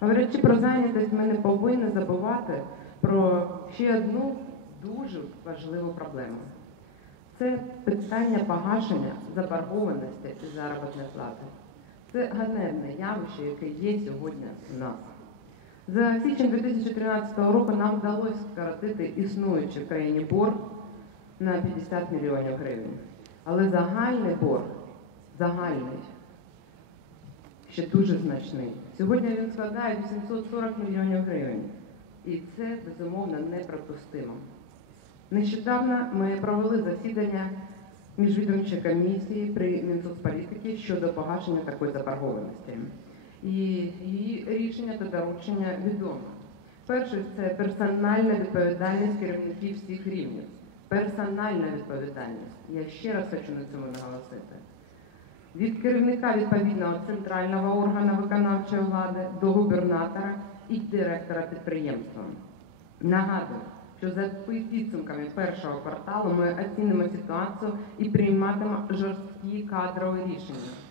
Говорячи про зайнятість, ми не повинні забувати про ще одну дуже важливу проблему. Це питання погашення заборгованості і заробітної плати. Це ганебне явище, яке є сьогодні у нас. За січень 2013 року нам вдалося скоротити існуючий в країні борг на 50 мільйонів гривень. Але загальний борг, загальний, ще дуже значний. Сьогодні він складає 840 мільйонів гривень. І це безумовно неприпустимо. Нещодавно ми провели засідання міжвідомчої комісії при Мінсоцполітики щодо погашення такої заборгованості. І її рішення та доручення відомо. Перше це персональна відповідальність керівників всіх рівнів. Персональна відповідальність. Я ще раз хочу на цьому наголосити. Від керівника відповідного центрального органу виконавчої влади до губернатора і директора підприємства. Нагадую, що за підсумками першого кварталу ми оцінимо ситуацію і прийматимемо жорсткі кадрові рішення.